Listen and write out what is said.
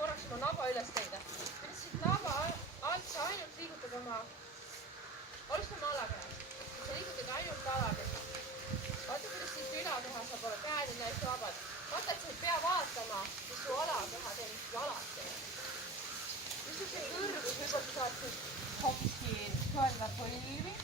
korraks oma naba üles käida. Nüüd siit naba alt sa ainult liigutad oma, alustame alakäest. Sa liigutad ainult alakäest. Vaata, kuidas siit ülakeha saab olla, käed on täiesti vabad. Vaata, et sa ei pea vaatama, mis su alakeha teeb, mis jalad teeb. Mis su see kõrgus, võib-olla saad siit hoppi kõelda põlvi.